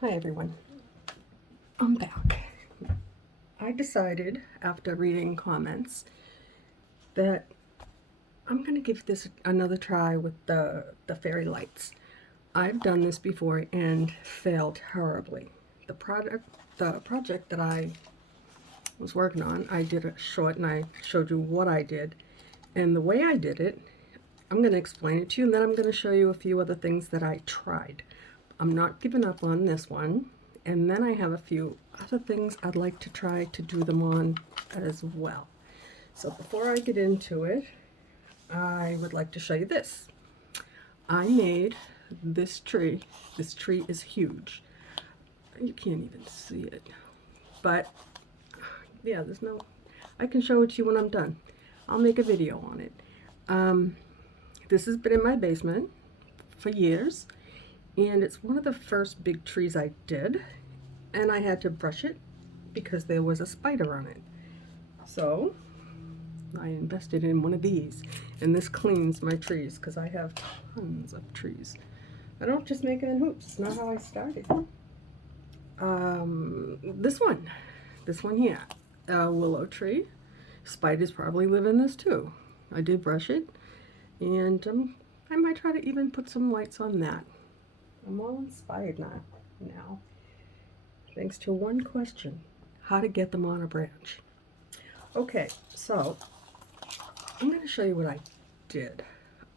Hi everyone, I'm back. I decided after reading comments that I'm going to give this another try with the fairy lights. I've done this before and failed horribly. The project that I was working on, I did it short and I showed you what I did. And the way I did it, I'm going to explain it to you and then I'm going to show you a few other things that I tried. I'm not giving up on this one. And then I have a few other things I'd like to try to do them on as well. So before I get into it, I would like to show you this. I made this tree. This tree is huge. You can't even see it. But yeah, I can show it to you when I'm done. I'll make a video on it. This has been in my basement for years. And it's one of the first big trees I did, and I had to brush it because there was a spider on it. So I invested in one of these, and this cleans my trees because I have tons of trees. I don't just make it in hoops. It's not how I started. This one here, a willow tree. Spiders probably live in this too. I did brush it, and I might try to even put some lights on that. I'm all inspired now, thanks to one question: how to get them on a branch. Okay, so I'm going to show you what I did.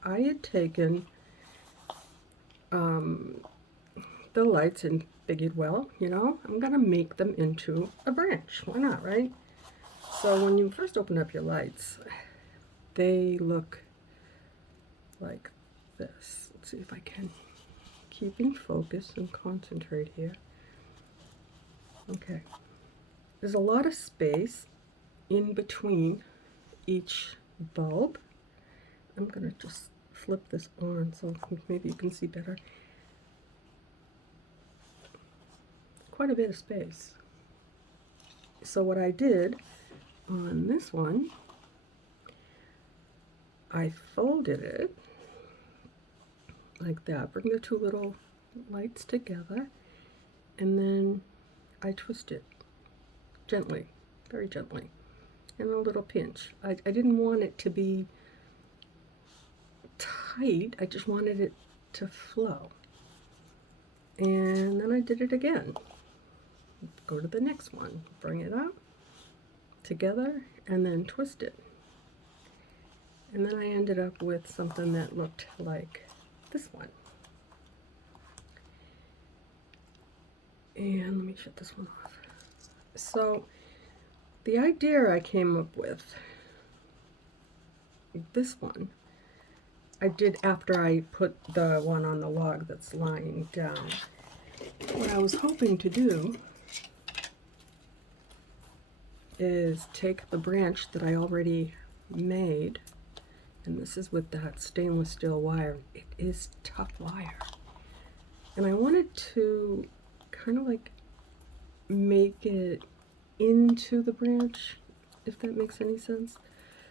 I had taken the lights and figured, well, I'm going to make them into a branch. Why not, right? So when you first open up your lights, they look like this. Let's see if I can keep in focus and concentrate here. Okay. There's a lot of space in between each bulb. I'm going to just flip this on so maybe you can see better. Quite a bit of space. So what I did on this one, I folded it like that. Bring the two little lights together, and then I twist it gently, very gently, and a little pinch. I didn't want it to be tight, I just wanted it to flow. And then I did it again. Go to the next one, bring it up together, and then twist it. And then I ended up with something that looked like this one. And let me shut this one off. So the idea I came up with, this one, I did after I put the one on the log that's lying down. What I was hoping to do is take the branch that I already made, and this is with that stainless steel wire. It is tough wire. And I wanted to kind of like make it into the branch, if that makes any sense.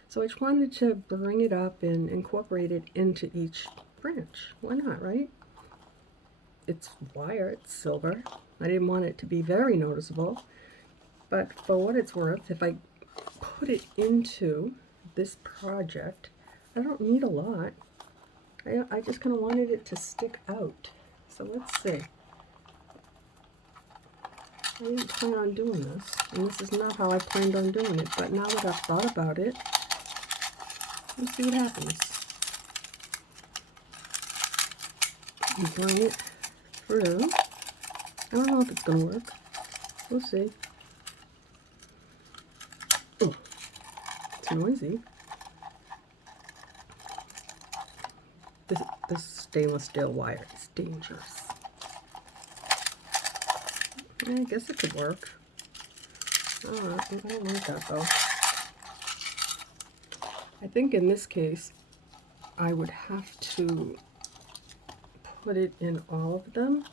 So I just wanted to bring it up and incorporate it into each branch. Why not, right? It's wire, it's silver. I didn't want it to be very noticeable, but for what it's worth, if I put it into this project, I don't need a lot. I just kind of wanted it to stick out. So let's see. I didn't plan on doing this, and this is not how I planned on doing it, but now that I've thought about it, let's see what happens. You bring it through. I don't know if it's going to work. We'll see. Ooh, it's noisy. This stainless steel wire is dangerous. I guess it could work. I don't like that though. I think in this case, I would have to put it in all of them.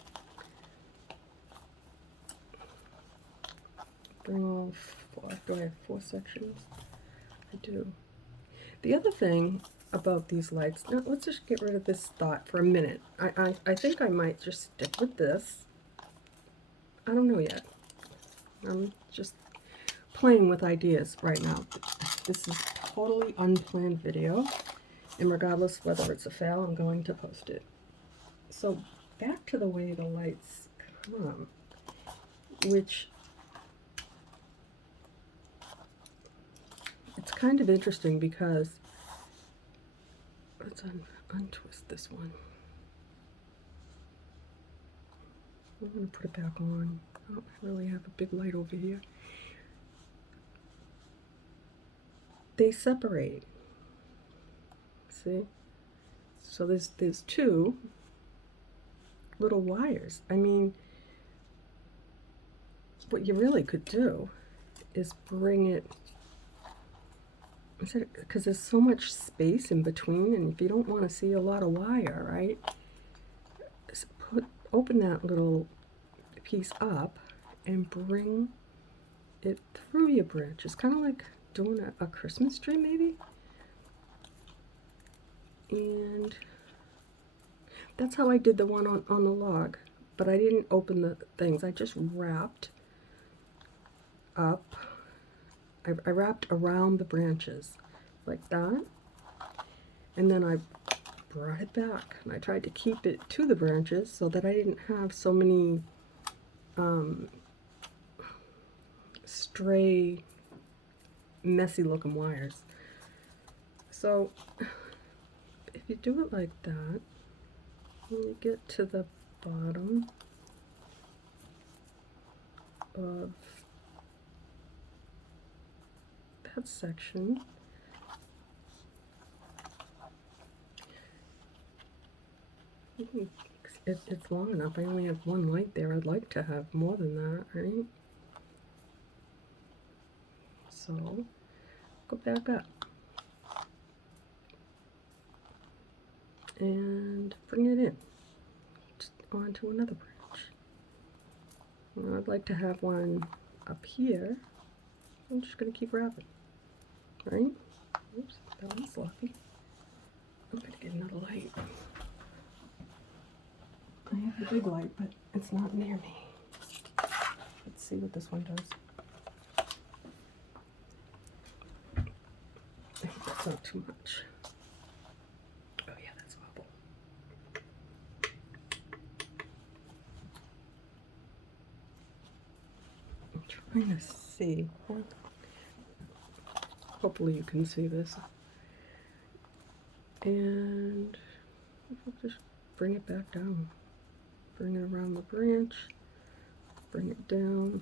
Bring all four. Do I have 4 sections? I do. The other thing about these lights, now let's just get rid of this thought for a minute. I think I might just stick with this I don't know yet. I'm just playing with ideas right now. This is a totally unplanned video, and regardless whether it's a fail, I'm going to post it. So back to the way the lights come, which it's kind of interesting because let's untwist this one. I'm going to put it back on. I don't really have a big light over here. They separate. See? So there's two little wires. I mean, what you really could do is bring it, because there's so much space in between, and if you don't want to see a lot of wire, right? Open that little piece up and bring it through your branch. It's kind of like doing a Christmas tree, maybe. And that's how I did the one on the log, but I didn't open the things. I just wrapped up. I wrapped around the branches like that, and then I brought it back, and I tried to keep it to the branches so that I didn't have so many stray, messy looking wires. So if you do it like that, when you get to the bottom of that section, it's long enough. I only have one light there. I'd like to have more than that, right? So go back up and bring it in onto another branch. Well, I'd like to have one up here. I'm just going to keep wrapping, right? Oops, that one's sloppy. I'm going to get another light. I have the big light, but it's not near me. Let's see what this one does. I hope that's not too much. Oh yeah, that's awful. I'm trying to see. Hopefully you can see this. And I'll just bring it back down. Bring it around the branch. Bring it down.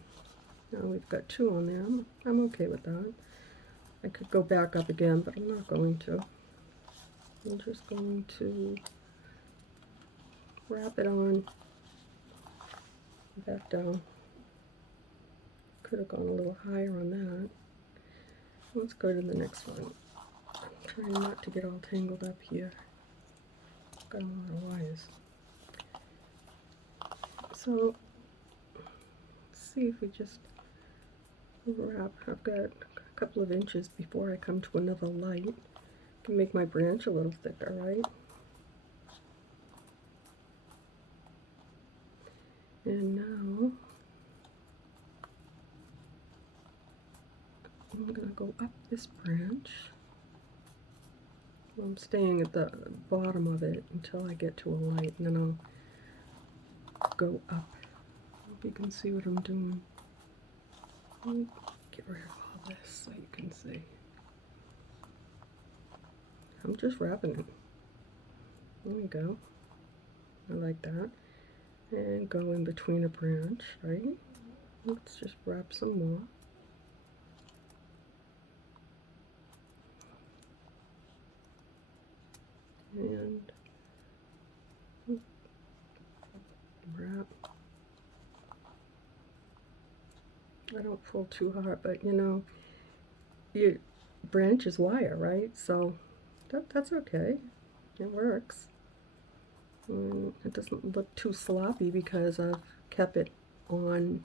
Now we've got two on there. I'm okay with that. I could go back up again, but I'm not going to. I'm just going to wrap it on, back down. Could have gone a little higher on that. Let's go to the next one. I'm trying not to get all tangled up here. Got a lot of wires. So, let's see if we just wrap. I've got a couple of inches before I come to another light. Can make my branch a little thicker, right? And now I'm going to go up this branch. I'm staying at the bottom of it until I get to a light, and then I'll go up. Hope you can see what I'm doing. Let me get rid of all this so you can see. I'm just wrapping it. There we go. I like that. And go in between a branch, right? Let's just wrap some more. And wrap. I don't pull too hard, but you know, your branch is wire, right? So that's okay. It works. And it doesn't look too sloppy because I've kept it on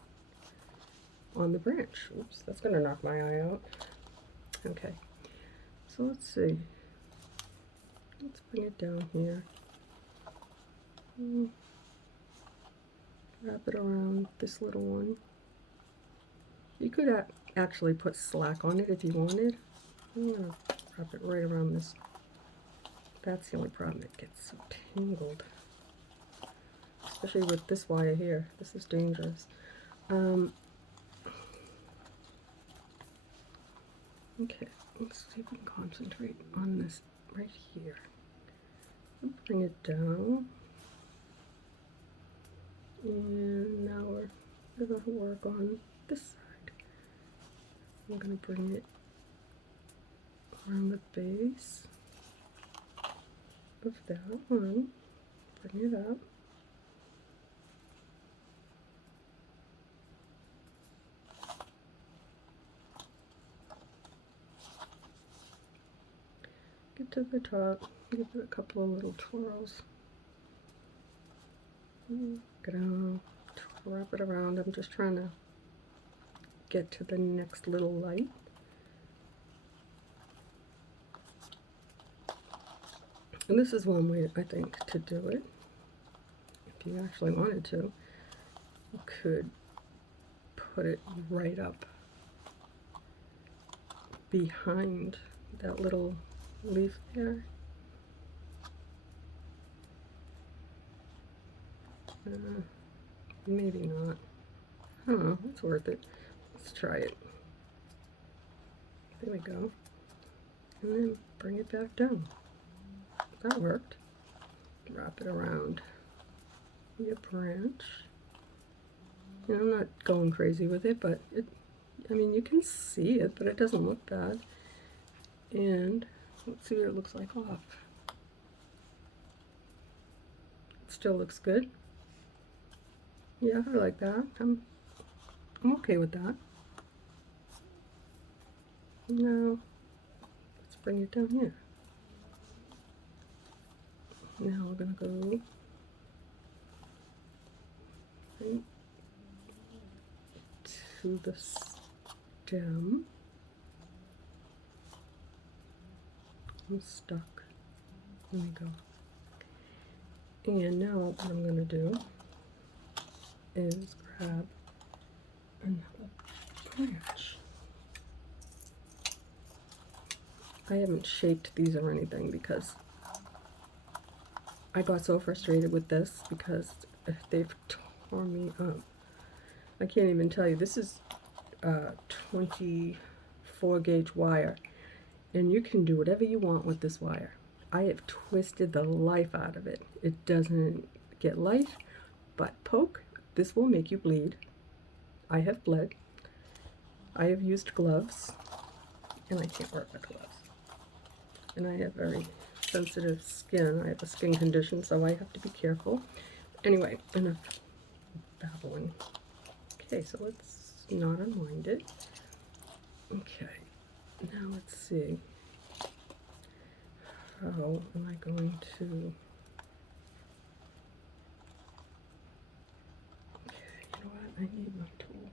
the branch. Oops, that's gonna knock my eye out. Okay, so let's see. Let's bring it down here. wrap it around this little one. You could actually put slack on it if you wanted. I'm going to wrap it right around this. That's the only problem, it gets so tangled. Especially with this wire here. This is dangerous. Okay, let's see if we can concentrate on this right here. Bring it down. And now we're going to work on this side. I'm going to bring it around the base of that one. Bring it up. Get to the top, give it a couple of little twirls. Get out, wrap it around. I'm just trying to get to the next little light. And this is one way, I think, to do it. If you actually wanted to, you could put it right up behind that little leaf there. Maybe not. I don't know, it's worth it. Let's try it. There we go. And then bring it back down. That worked. Wrap it around your branch. You know, I'm not going crazy with it, but I mean, you can see it, but it doesn't look bad. And let's see what it looks like off. It still looks good. Yeah, I like that. I'm okay with that. Now, let's bring it down here. Now we're going to go right to the stem. I'm stuck. There we go. And now what I'm going to do is grab another branch. I haven't shaped these or anything because I got so frustrated with this because they've torn me up. I can't even tell you. This is 24 gauge wire, and you can do whatever you want with this wire. I have twisted the life out of it. It doesn't get light, but poke. This will make you bleed. I have bled. I have used gloves, and I can't work with gloves. And I have very sensitive skin. I have a skin condition, so I have to be careful. Anyway, enough babbling. Okay, so let's not unwind it. Okay, now let's see. How am I going to... Okay, you know what? I need my tool.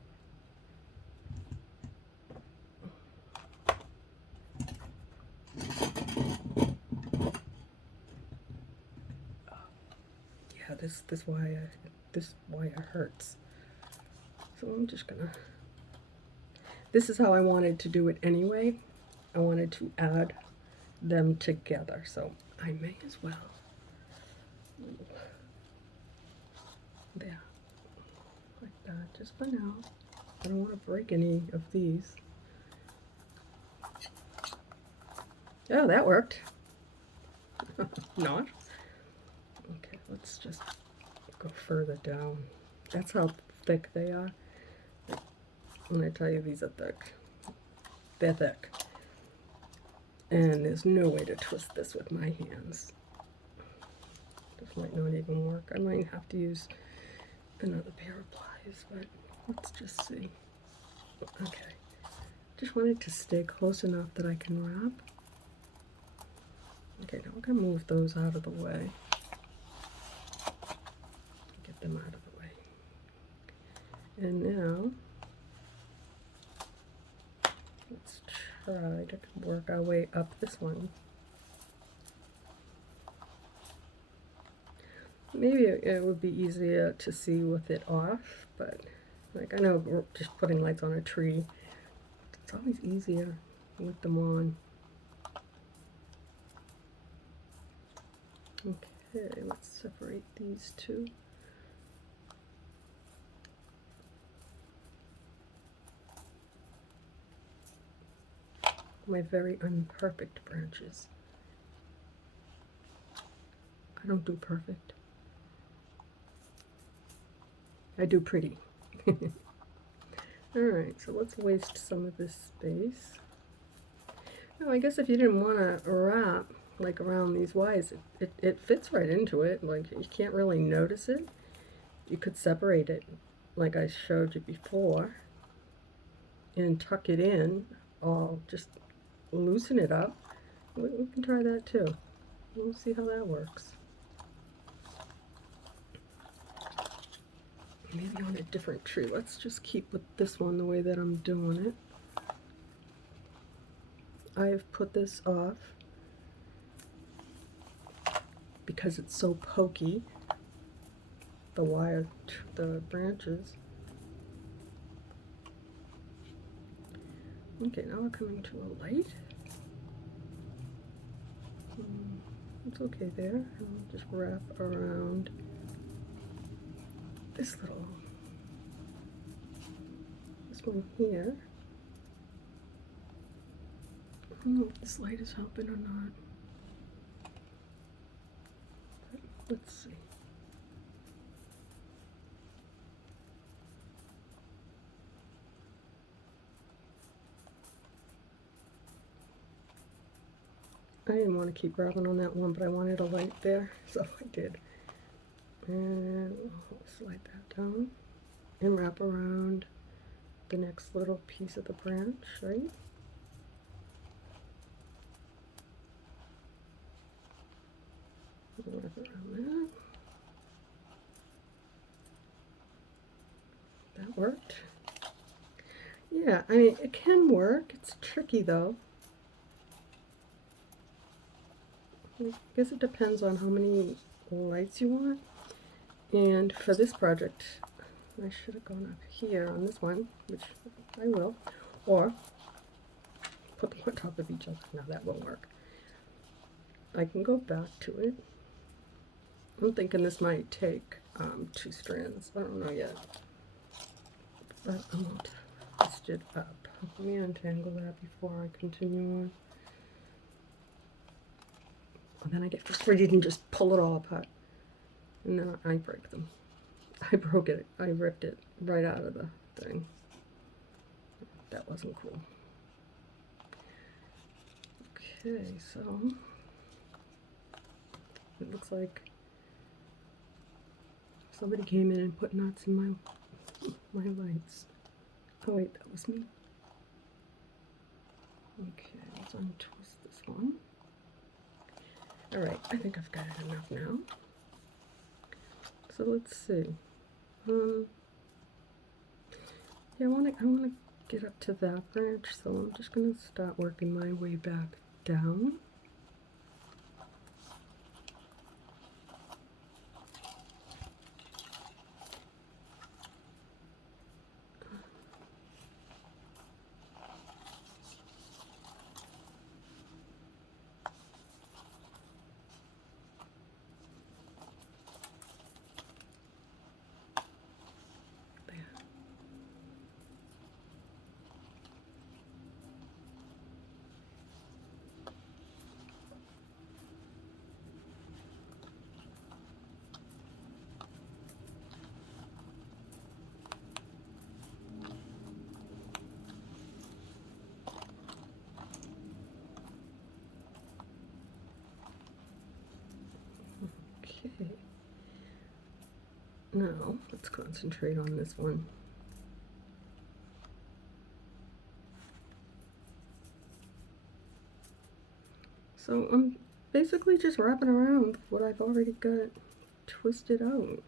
Yeah, this wire hurts. So I'm just gonna... This is how I wanted to do it anyway. I wanted to add them together, so I may as well. There, like that, just for now. I don't want to break any of these. Oh, that worked. Not. Okay, let's just go further down. That's how thick they are. When I tell you these are thick, they're thick. And there's no way to twist this with my hands. This might not even work. I might have to use another pair of pliers, but let's just see. Okay. Just want it to stay close enough that I can wrap. Okay, now we're going to move those out of the way. Get them out of the way. And now, let's try to work our way up this one. maybe it would be easier to see with it off, but like I know just putting lights on a tree, it's always easier with them on. Okay, let's separate these two. My very imperfect branches. I don't do perfect. I do pretty. Alright, so let's waste some of this space. Now, I guess if you didn't want to wrap like around these Ys, it fits right into it. Like, you can't really notice it. You could separate it like I showed you before and tuck it in, or just loosen it up. We can try that too. We'll see how that works. Maybe on a different tree. Let's just keep with this one the way that I'm doing it. I've put this off because it's so pokey, the wire, the branches. Okay, now we're coming to a light. It's okay there. I'll just wrap around this one here. I don't know if this light is helping or not. But let's see. I didn't want to keep wrapping on that one, but I wanted a light there, so I did. And I'll slide that down and wrap around the next little piece of the branch, right? Wrap around that. That worked. Yeah, I mean, it can work. It's tricky though. I guess it depends on how many lights you want. And for this project, I should have gone up here on this one, which I will, or put them on top of each other. Now that won't work. I can go back to it. I'm thinking this might take 2 strands. I don't know yet, but I won't twist it up. Let me untangle that before I continue on. And then I get frustrated and just pull it all apart. And then I break them. I broke it. I ripped it right out of the thing. That wasn't cool. Okay, so it looks like somebody came in and put knots in my lights. Oh wait, that was me. Okay, let's untwist this one. Alright, I think I've got it enough now. So let's see. Yeah, I wanna get up to that branch, so I'm just gonna start working my way back down. Okay. Now, let's concentrate on this one. So I'm basically just wrapping around what I've already got twisted out.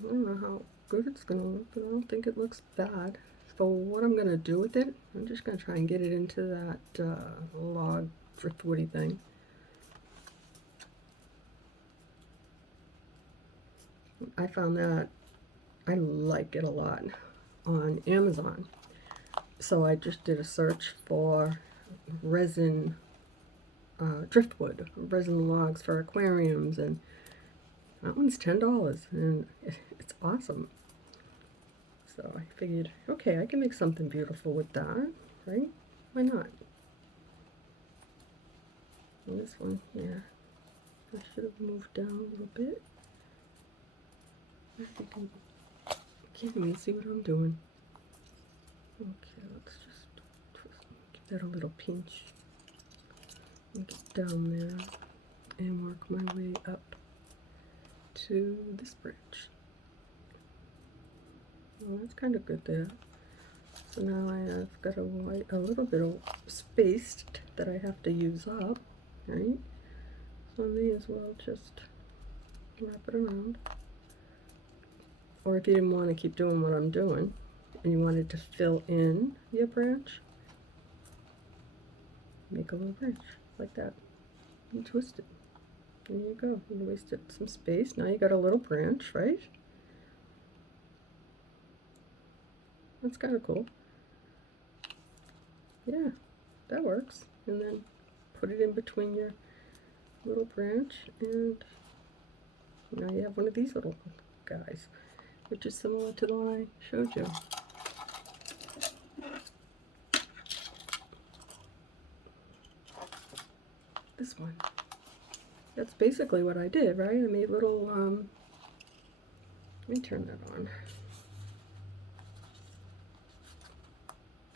I don't know how good it's going to look, but I don't think it looks bad. So what I'm going to do with it, I'm just going to try and get it into that log driftwoody thing. I found that I like it a lot on Amazon. So I just did a search for resin, driftwood, resin logs for aquariums, and that one's $10, and it's awesome. So I figured, okay, I can make something beautiful with that, right? Why not? And this one here, I should have moved down a little bit. I can't even see what I'm doing. Okay, let's just give that a little pinch and get down there and work my way up to this branch. Well, that's kind of good there. So now I have got a little bit of space that I have to use up, right? So I may as well just wrap it around. Or if you didn't want to keep doing what I'm doing and you wanted to fill in your branch, make a little branch like that and twist it. There you go. You wasted some space. Now you got a little branch, right? That's kind of cool. Yeah, that works. And then put it in between your little branch, and now you have one of these little guys, which is similar to the one I showed you. This one. That's basically what I did, right? I made little, let me turn that on.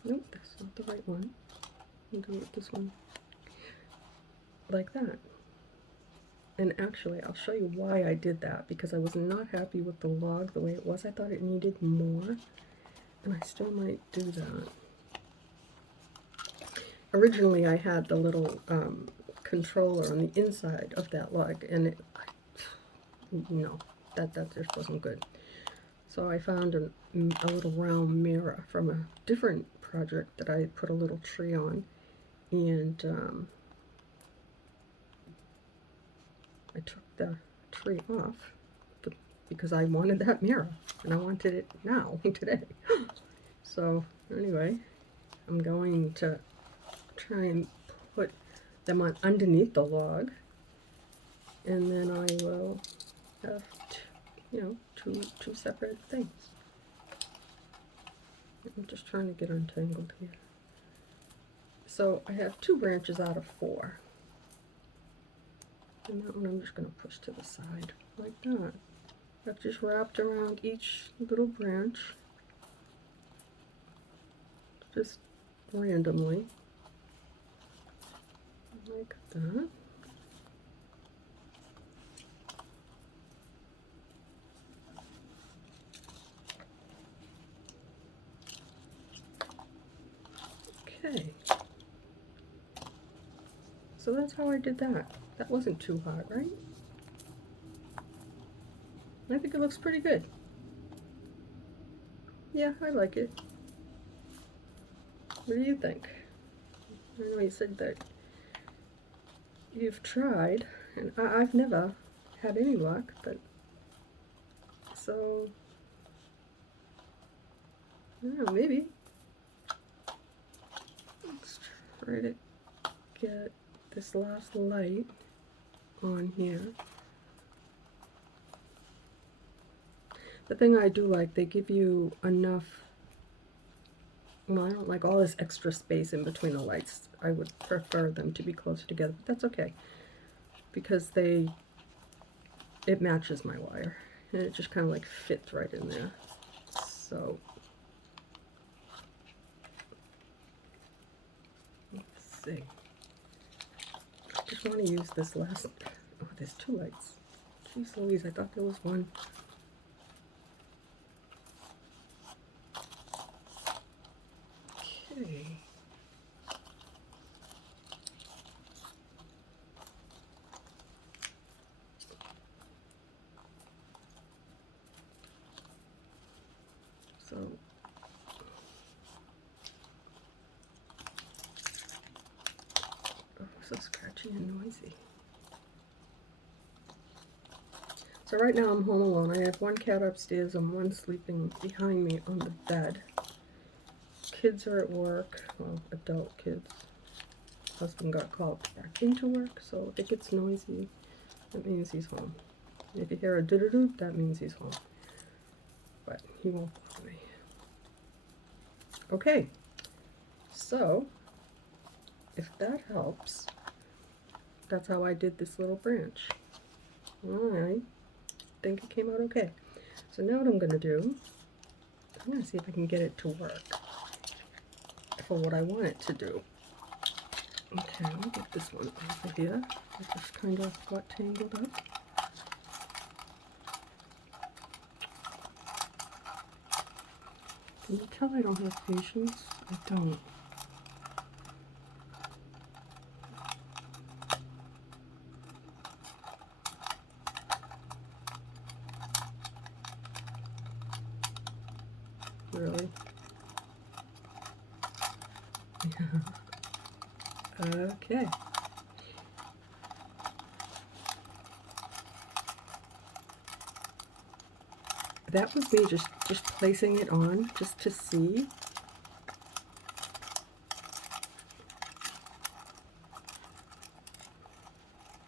Nope, that's not the right one. I'll do it this one. Like that. And actually, I'll show you why I did that, because I was not happy with the log the way it was. I thought it needed more, and I still might do that. Originally, I had the little controller on the inside of that log, and no, that just wasn't good. So I found a little round mirror from a different project that I put a little tree on, and I took the tree off because I wanted that mirror, and I wanted it now, today. So anyway, I'm going to try and put them on underneath the log, and then I will have two separate things. I'm just trying to get untangled here. So I have 2 branches out of 4. And that one I'm just going to push to the side, like that. I've just wrapped around each little branch, just randomly, like that. Okay. So that's how I did that. That wasn't too hard, right? I think it looks pretty good. Yeah, I like it. What do you think? I know you said that you've tried, and I've never had any luck, but so, I don't know, maybe. Let's try to get this last light on here. The thing I do like, they give you enough, well, I don't like all this extra space in between the lights. I would prefer them to be closer together, but that's okay, because it matches my wire, and it just kind of like fits right in there. So let's see. I just want to use this last, oh, there's 2 lights. Jeez Louise, I thought there was one. Okay. So oh, so scratchy and noisy. So right now I'm home alone. I have one cat upstairs and one sleeping behind me on the bed. Kids are at work, well, adult kids. Husband got called back into work, so if it gets noisy, that means he's home. If you hear a doo-doo-doo, that means he's home. But he won't bother me. Okay, so if that helps, that's how I did this little branch. I think it came out okay. So now what I'm going to do, I'm going to see if I can get it to work for what I want it to do. Okay, let me get this one over here. It just kind of got tangled up. Can you tell I don't have patience? I don't. Really? Okay. That was me just placing it on just to see.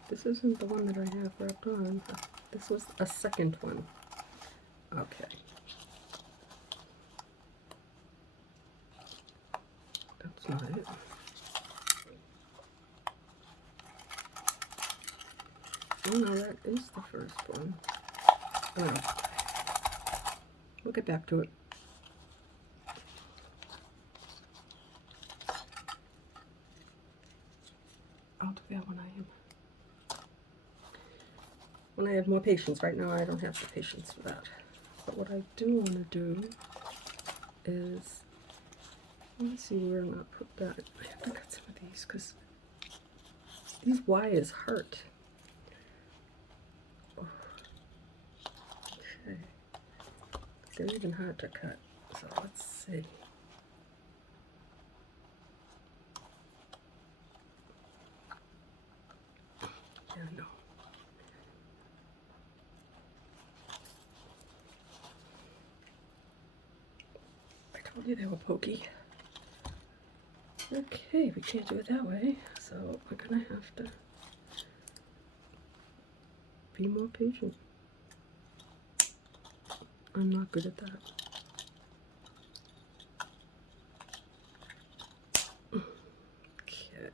This isn't the one that I have wrapped on. This was a second one. Okay. That's not it. Oh no, that is the first one. Oh. We'll get back to it. I'll do that when I have more patience. Right now I don't have the patience for that. But what I do want to do is, let me see where I'm going to put that. I have to cut some of these because these wires hurt. Oh. Okay. They're even hard to cut. So let's see. Yeah, no. I told you they were pokey. Okay, we can't do it that way, so we're gonna have to be more patient. I'm not good at that. Okay.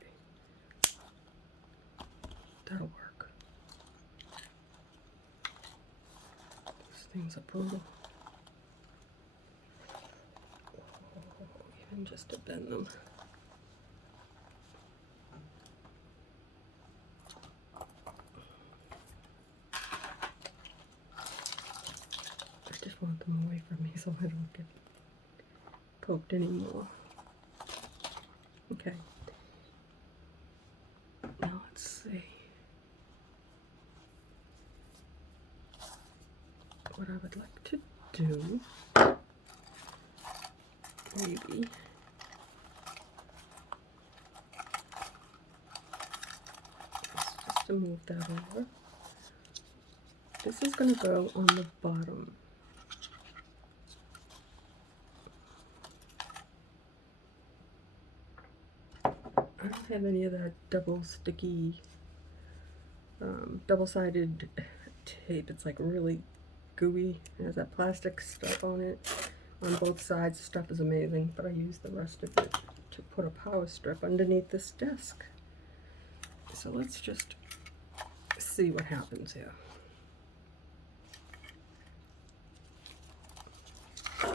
That'll work. These things are brutal. Oh, even just to bend them. I just want them away from me so I don't get poked anymore. Okay. Now let's see. What I would like to do, maybe, just to move that over. This is going to go on the bottom. I don't have any of that double sticky, double-sided tape. It's like really gooey. It has that plastic stuff on it on both sides. The stuff is amazing, but I use the rest of it to put a power strip underneath this desk. So let's just see what happens here. I'm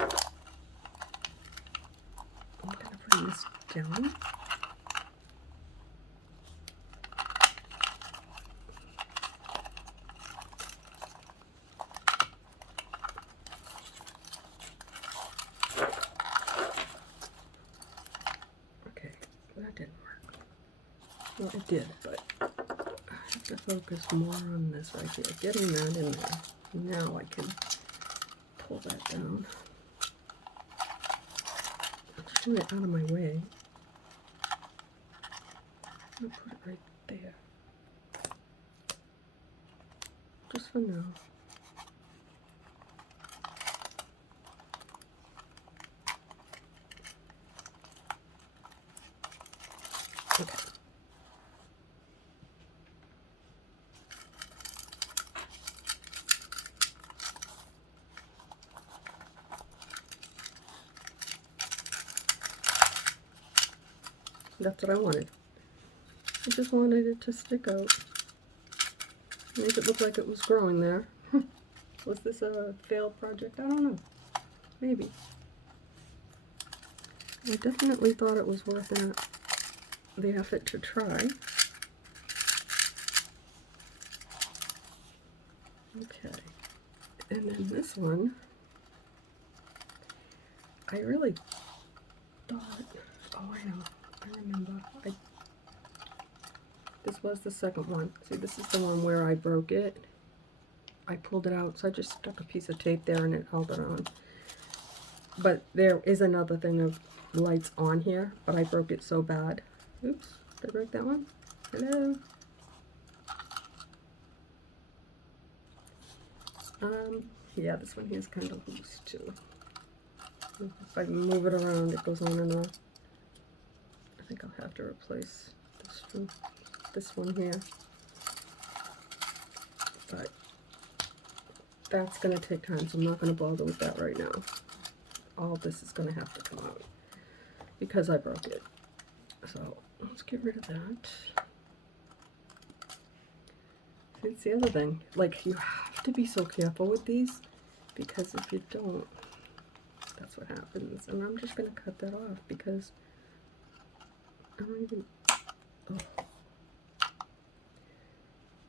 gonna bring this down. Okay, that didn't work. Well, it did, but I have to focus more on this right here. Getting that in there. Now I can pull that down. Just do it out of my way. I'm gonna put it right there. Just for now. That's what I wanted. I just wanted it to stick out. Make it look like it was growing there. Was this a failed project? I don't know. Maybe. I definitely thought it was worth the effort to try. Okay. And then this one, I really thought, oh, I know, I remember. This was the second one. See, this is the one where I broke it. I pulled it out, so I just stuck a piece of tape there and it held it on. But there is another thing of lights on here, but I broke it so bad. Oops, did I break that one? Hello? Yeah, this one here is kind of loose too. If I move it around, it goes on and off. I think I'll have to replace this one here. But that's going to take time, so I'm not going to bother with that right now. All this is going to have to come out because I broke it. So let's get rid of that. It's the other thing, like, you have to be so careful with these, because if you don't, that's what happens. And I'm just going to cut that off because I don't even, oh.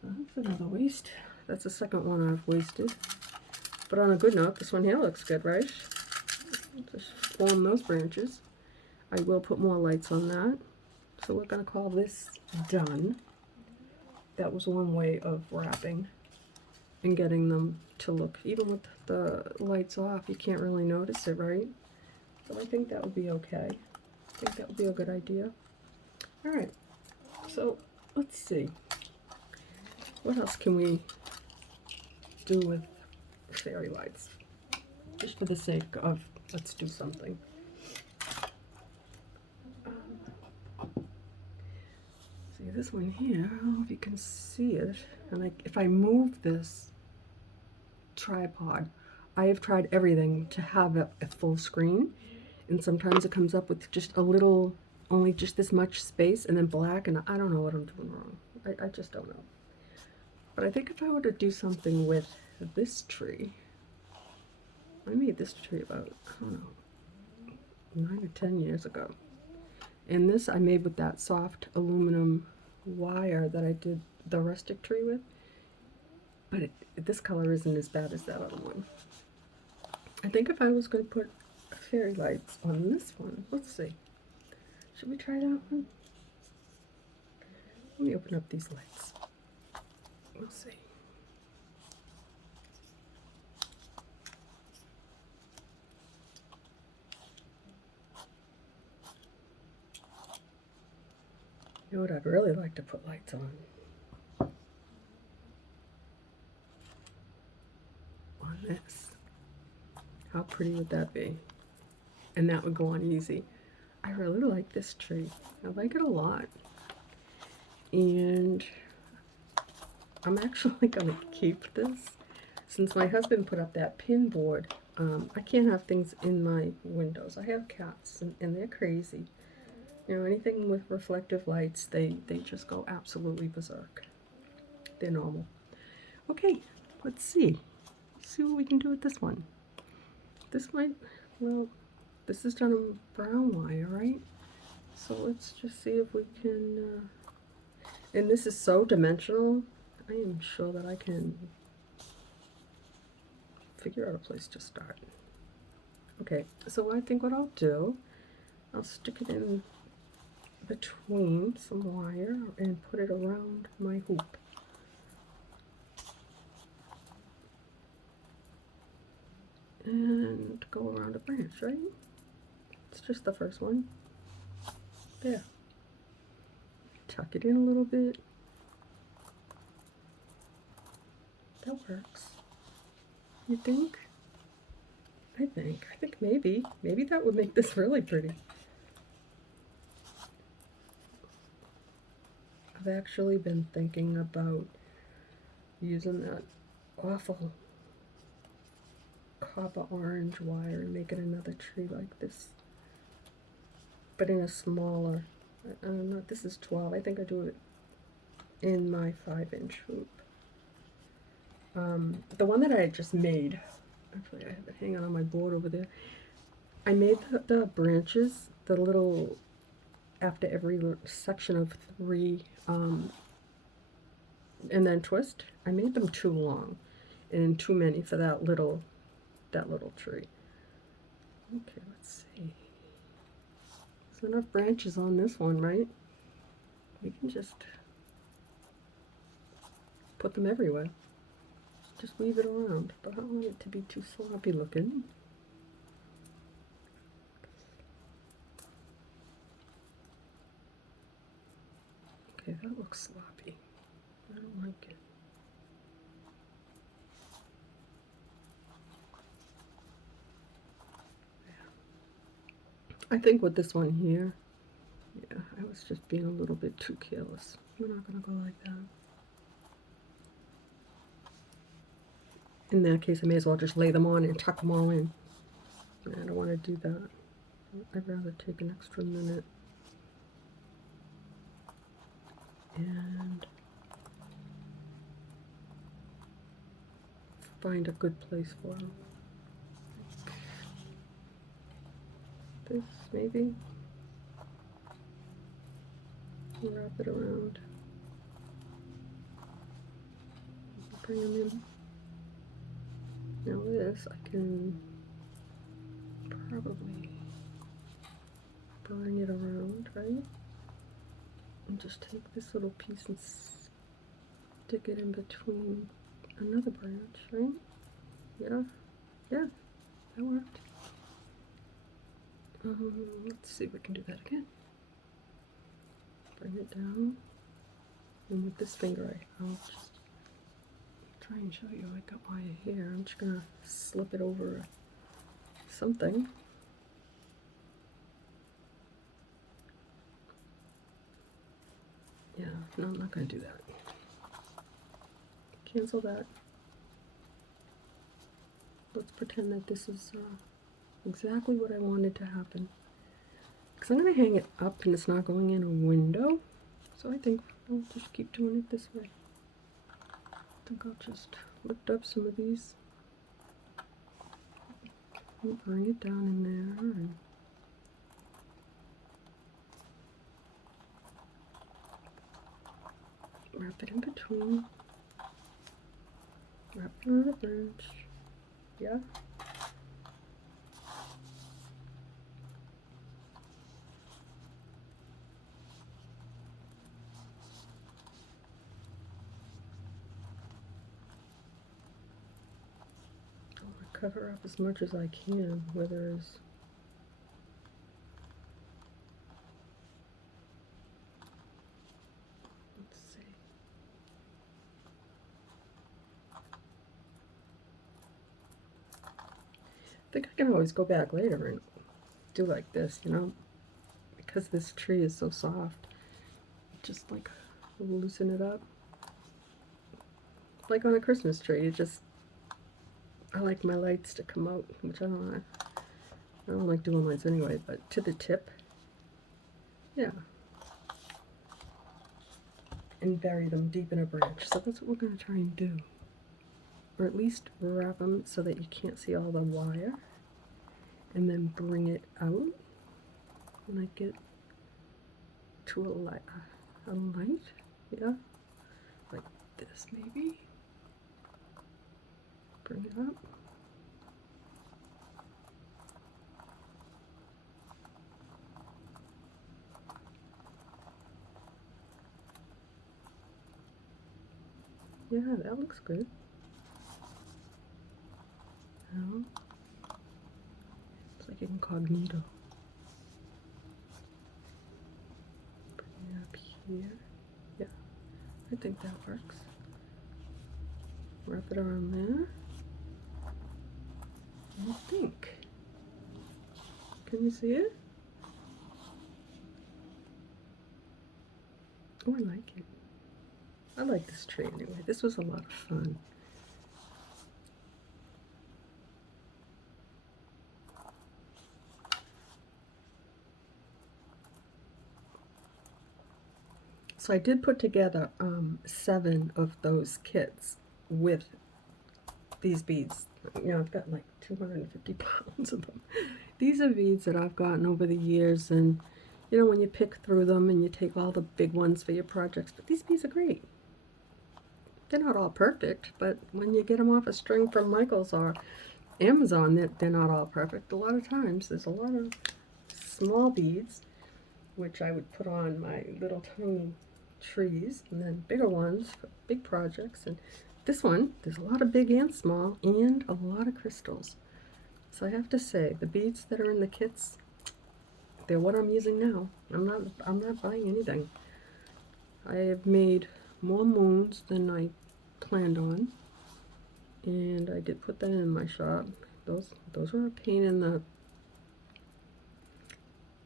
That's another waste. That's the second one I've wasted. But on a good note, this one here looks good, right? Just form those branches. I will put more lights on that. So we're going to call this done. That was one way of wrapping and getting them to look, even with the lights off, you can't really notice it, right? So I think that would be okay. I think that would be a good idea. All right, so let's see. What else can we do with fairy lights? Just for the sake of, let's do something. See this one here, I don't know if you can see it. And if I move this tripod, I have tried everything to have a full screen. And sometimes it comes up with just a little, only just this much space and then black, and I don't know what I'm doing wrong. I just don't know. But I think if I were to do something with this tree, I made this tree about, I don't know, 9 or 10 years ago. And this I made with that soft aluminum wire that I did the rustic tree with. But this color isn't as bad as that other one. I think if I was going to put fairy lights on this one, let's see. Should we try that one? Let me open up these lights. We'll see. You know what I'd really like to put lights on? On this. How pretty would that be? And that would go on easy. I really like this tree. I like it a lot. And I'm actually going to keep this. Since my husband put up that pin board, I can't have things in my windows. I have cats, and they're crazy. You know, anything with reflective lights, they just go absolutely berserk. They're normal. Okay, let's see. See what we can do with this one. This might, well, this is done in brown wire, right? So let's just see if we can, and this is so dimensional, I am sure that I can figure out a place to start. Okay, so I think what I'll do, I'll stick it in between some wire and put it around my hoop. And go around a branch, right? It's just the first one. There. Tuck it in a little bit. That works. You think? I think maybe that would make this really pretty. I've actually been thinking about using that awful copper orange wire and making another tree like this, but in a smaller No, this is 12. I think I do it in my 5-inch hoop. The one that I just made, actually I have it hanging on my board over there. I made the branches, the little, after every section of 3, and then twist. I made them too long and too many for that little tree. Okay, let's see. There's enough branches on this one, right? We can just put them everywhere. Just weave it around, but I don't want it to be too sloppy looking. Okay, that looks sloppy. I don't like it. I think with this one here, yeah, I was just being a little bit too careless. We're not going to go like that. In that case, I may as well just lay them on and tuck them all in. I don't want to do that. I'd rather take an extra minute and find a good place for them. This, maybe. Wrap it around. Bring them in. Now this, I can probably bring it around, right? And just take this little piece and stick it in between another branch, right? Yeah, yeah, that worked. Let's see if we can do that again. Bring it down, and with this finger, I'll just try and show you. I got my hair. I'm just gonna slip it over something. Yeah, no, I'm not gonna do that. Cancel that. Let's pretend that this is exactly what I wanted to happen. Because I'm going to hang it up and it's not going in a window. So I think I'll just keep doing it this way. I think I'll just lift up some of these and bring it down in there. And wrap it in between. Wrap it around a branch. Yeah. Cover up as much as I can where there's let's see. I think I can always go back later and do like this, you know, because this tree is so soft. Just like loosen it up. Like on a Christmas tree, I like my lights to come out, which I don't like doing lights anyway, but to the tip, yeah. And bury them deep in a branch. So that's what we're going to try and do. Or at least wrap them so that you can't see all the wire. And then bring it out when I get to a light, yeah, like this maybe. Bring it up. Yeah, that looks good. Now, it's like incognito. Bring it up here. Yeah, I think that works. Wrap it around there. I think. Can you see it? Oh, I like it. I like this tree anyway. This was a lot of fun. So I did put together 7 of those kits with these beads. You know, I've got like 250 pounds of them. These are beads that I've gotten over the years, and you know, when you pick through them and you take all the big ones for your projects, but these beads are great. They're not all perfect, but when you get them off a string from Michaels or Amazon, they're not all perfect. A lot of times there's a lot of small beads, which I would put on my little tiny trees, and then bigger ones for big projects. And this one, there's a lot of big and small, and a lot of crystals. So I have to say, the beads that are in the kits, they're what I'm using now. I'm not buying anything. I have made more moons than I planned on, and I did put that in my shop. Those were a pain in the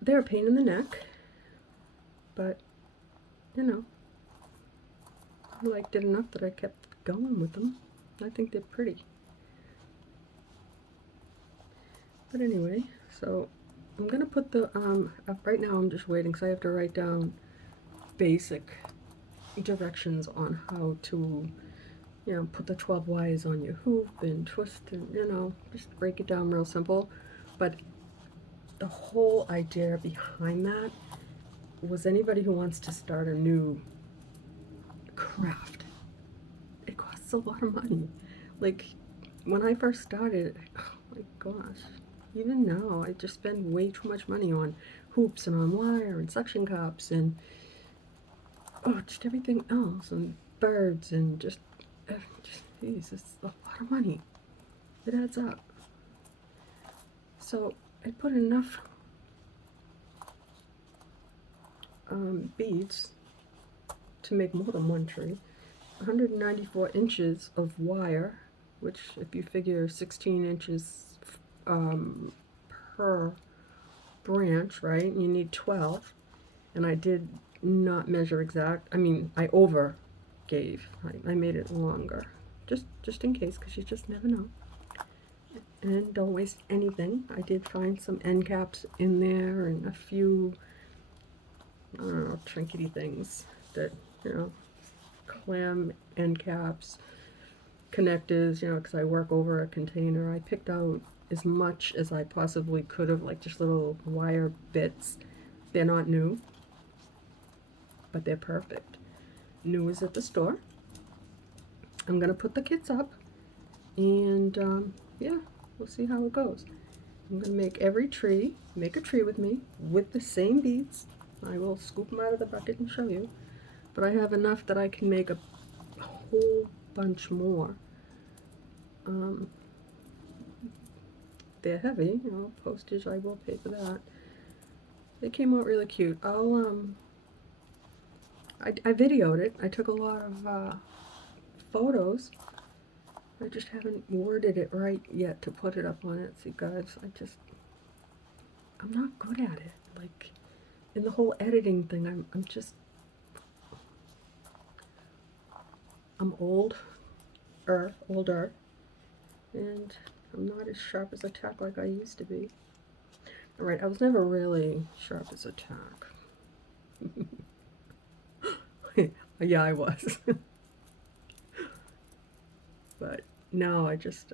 they're a pain in the neck, but you know, I liked it enough that I kept going with them. I think they're pretty. But anyway, so I'm gonna put the right now I'm just waiting because I have to write down basic directions on how to, you know, put the 12 wires on your hoop and twist and, you know, just break it down real simple. But the whole idea behind that was anybody who wants to start a new craft, it costs a lot of money. Like when I first started, oh my gosh, even now I just spend way too much money on hoops and on wire and suction cups and just everything else, and birds, and just geez, it's a lot of money. It adds up. So I put enough beads to make more than one tree. 194 inches of wire, which if you figure 16 inches per branch, right? You need 12. And I did not measure exact. I mean, I over gave. I made it longer, just in case, because you just never know. And don't waste anything. I did find some end caps in there and a few, I don't know, trinkety things that, you know, clam end caps, connectors, you know, because I work over a container. I picked out as much as I possibly could have, like just little wire bits. They're not new, but they're perfect. New is at the store. I'm gonna put the kits up, and yeah, we'll see how it goes. I'm gonna make every tree, make a tree with me with the same beads. I will scoop them out of the bucket and show you, but I have enough that I can make a whole bunch more. They're heavy, you know, postage, I will pay for that. They came out really cute. I videoed it. I took a lot of photos. I just haven't worded it right yet to put it up on Etsy, guys. I'm not good at it. Like, in the whole editing thing, I'm older, and I'm not as sharp as a tack like I used to be. Alright, I was never really sharp as a tack. Yeah, I was. But now I just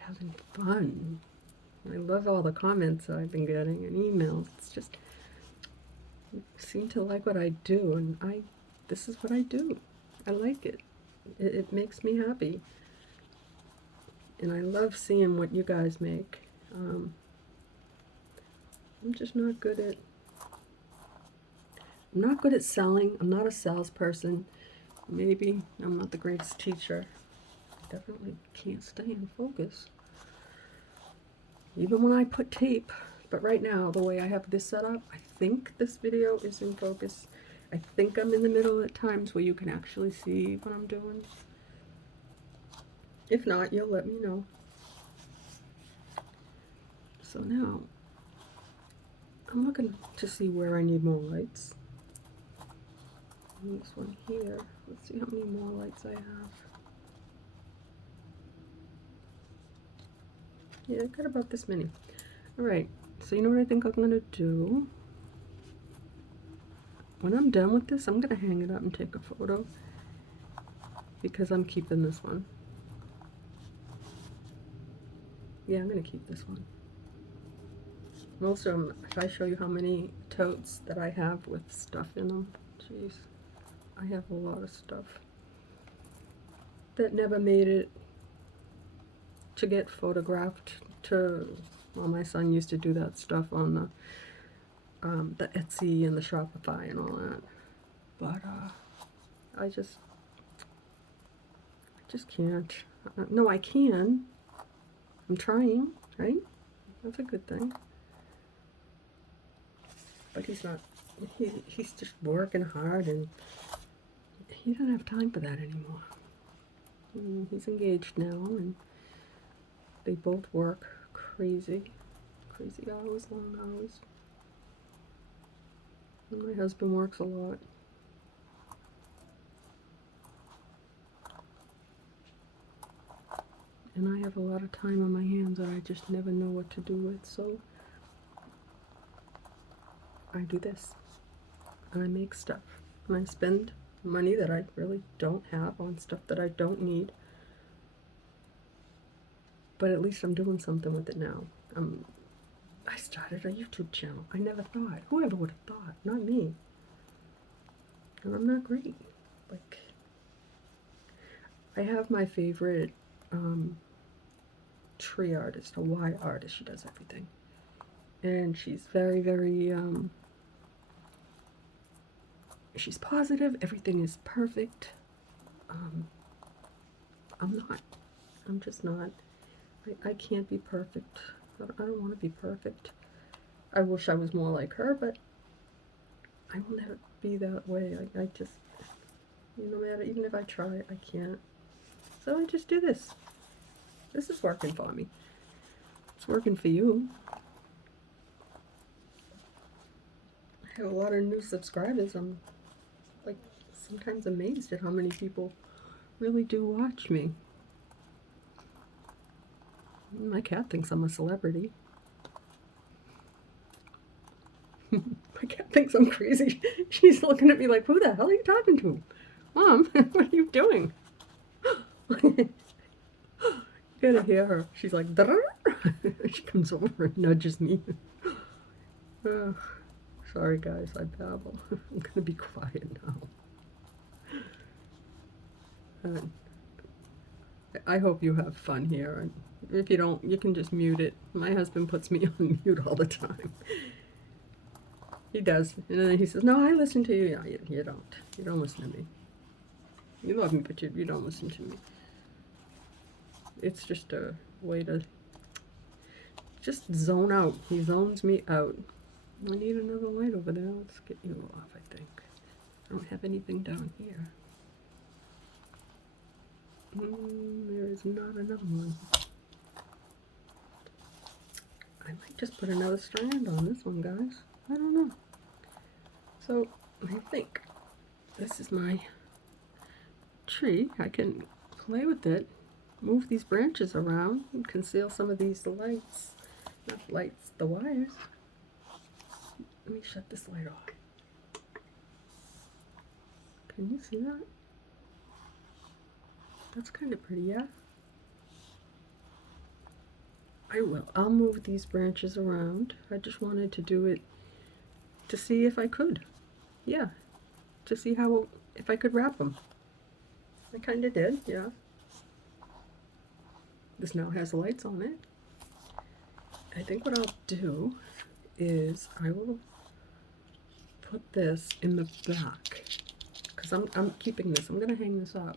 having fun. I love all the comments I've been getting and emails. It's just, you seem to like what I do, and this is what I do. I like it. It makes me happy. And I love seeing what you guys make. I'm just not good at selling. I'm not a salesperson. Maybe I'm not the greatest teacher. I definitely can't stay in focus, even when I put tape. But right now, the way I have this set up, I think this video is in focus. I think I'm in the middle at times where you can actually see what I'm doing. If not, you'll let me know. So now, I'm looking to see where I need more lights. And this one here, let's see how many more lights I have. Yeah, I got about this many. Alright, so you know what I think I'm going to do? when I'm done with this, I'm going to hang it up and take a photo because I'm keeping this one. Yeah, I'm going to keep this one. Most of them, if I show you how many totes that I have with stuff in them, jeez, I have a lot of stuff that never made it to get photographed to, well, my son used to do that stuff on the Etsy and the Shopify and all that, but I just can't. No, I can. I'm trying, right? That's a good thing. But he's not, he's just working hard, and he doesn't have time for that anymore. He's engaged now, and they both work crazy hours, long hours. And my husband works a lot. And I have a lot of time on my hands that I just never know what to do with, so I do this. And I make stuff. And I spend money that I really don't have on stuff that I don't need. But at least I'm doing something with it now. I started a YouTube channel. I never thought. Whoever would have thought? Not me. And I'm not great. Like, I have my favorite tree artist, a Y artist. She does everything. And she's very, very, she's positive. Everything is perfect. I'm not. I'm just not. I can't be perfect. I don't want to be perfect. I wish I was more like her, but I will never be that way. I just, no matter, even if I try, I can't. So I just do this. This is working for me. It's working for you. I have a lot of new subscribers. I'm like sometimes amazed at how many people really do watch me. My cat thinks I'm a celebrity. My cat thinks I'm crazy. She's looking at me like, who the hell are you talking to? Mom, what are you doing? You gotta hear her. She's like, she comes over and nudges me. Sorry guys, I babble. I'm gonna be quiet now. I hope you have fun here. If you don't, you can just mute it. My husband puts me on mute all the time. He does. And then he says, no, I listen to you. Yeah, you don't. You don't listen to me. You love me, but you don't listen to me. It's just a way to just zone out. He zones me out. I need another light over there. Let's get you off, I think. I don't have anything down here. There is not another one. I might just put another strand on this one, guys. I don't know. So, I think this is my tree. I can play with it, move these branches around, and conceal some of these lights. Not lights, the wires. Let me shut this light off. Can you see that? That's kind of pretty, yeah? I will. I'll move these branches around. I just wanted to do it to see if I could. Yeah. To see how, if I could wrap them. I kind of did, yeah. This now has lights on it. I think what I'll do is I will put this in the back. Because I'm keeping this. I'm going to hang this up.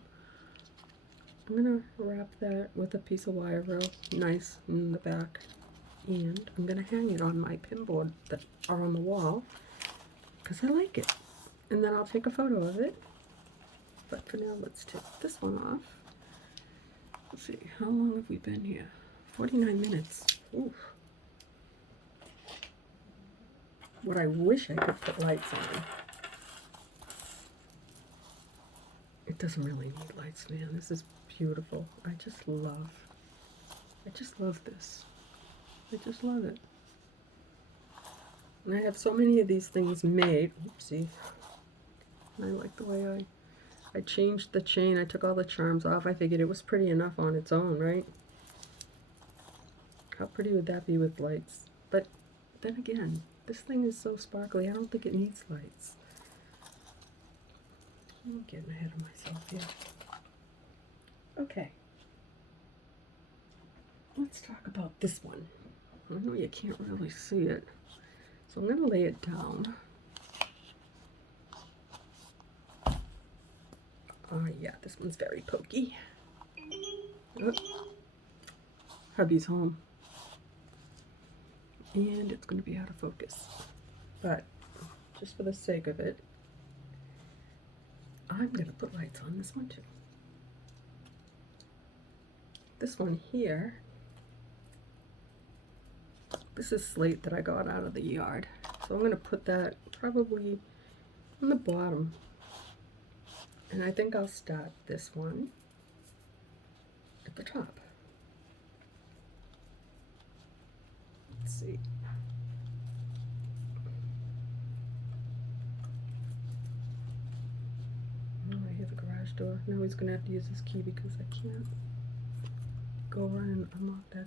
I'm going to wrap that with a piece of wire real nice in the back. And I'm going to hang it on my pin board that are on the wall. Because I like it. And then I'll take a photo of it. But for now, let's take this one off. Let's see, how long have we been here? 49 minutes. Oof. What I wish I could put lights on. It doesn't really need lights, man. This is beautiful. I just love this. I just love it. And I have so many of these things made. Oopsie. I like the way I changed the chain. I took all the charms off. I figured it was pretty enough on its own, right? How pretty would that be with lights? But then again, this thing is so sparkly, I don't think it needs lights. I'm getting ahead of myself here. Okay. Let's talk about this one. I know you can't really see it, so I'm going to lay it down. Yeah, this one's very pokey. Oh, hubby's home. And it's going to be out of focus. But just for the sake of it, I'm going to put lights on this one too. This one here, this is slate that I got out of the yard. So I'm going to put that probably on the bottom. And I think I'll start this one at the top. Let's see. Oh, I hear the garage door. Now he's going to have to use his key because I can't go run and unlock that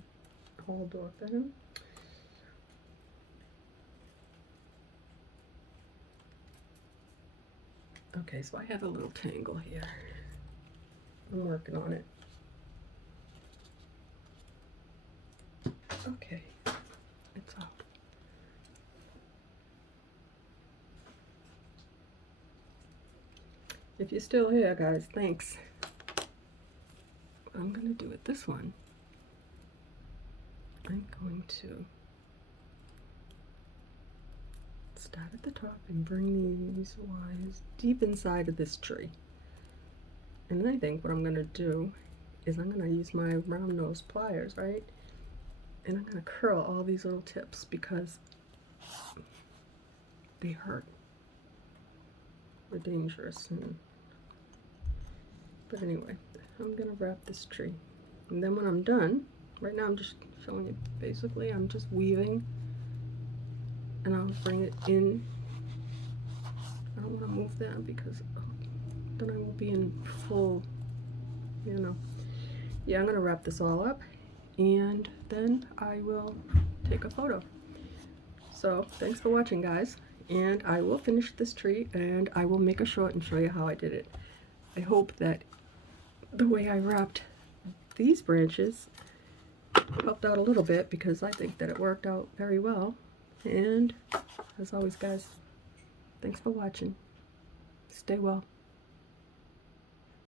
hall door for him. Okay, so I have a little tangle here. I'm working on it. Okay, it's out. If you're still here, guys, thanks. I'm going to do it this one. I'm going to start at the top and bring these wires deep inside of this tree. And then I think what I'm going to do is I'm going to use my round nose pliers, right? And I'm going to curl all these little tips because they hurt. They're dangerous. But anyway, I'm going to wrap this tree. And then when I'm done, right now I'm just showing you basically, I'm just weaving. And I'll bring it in. I don't want to move that because then I won't be in full, you know. Yeah, I'm going to wrap this all up and then I will take a photo. So thanks for watching, guys, and I will finish this tree and I will make a short and show you how I did it. I hope that the way I wrapped these branches helped out a little bit because I think that it worked out very well. And as always, guys, thanks for watching. Stay well.